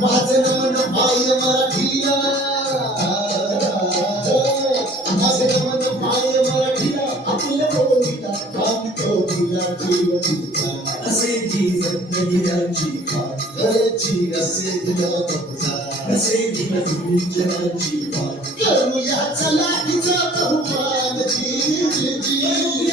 माझं मन माय मराठीला, माझं मन माय मराठीला, आपल्या बोलीला काम करूया जीव दिला. असे जीवन नदिराची पाठ करायची, असे दिला बघा, असे दिला तुमच्याची पाठ करूया चला हिचा बहुमान जी जी जी.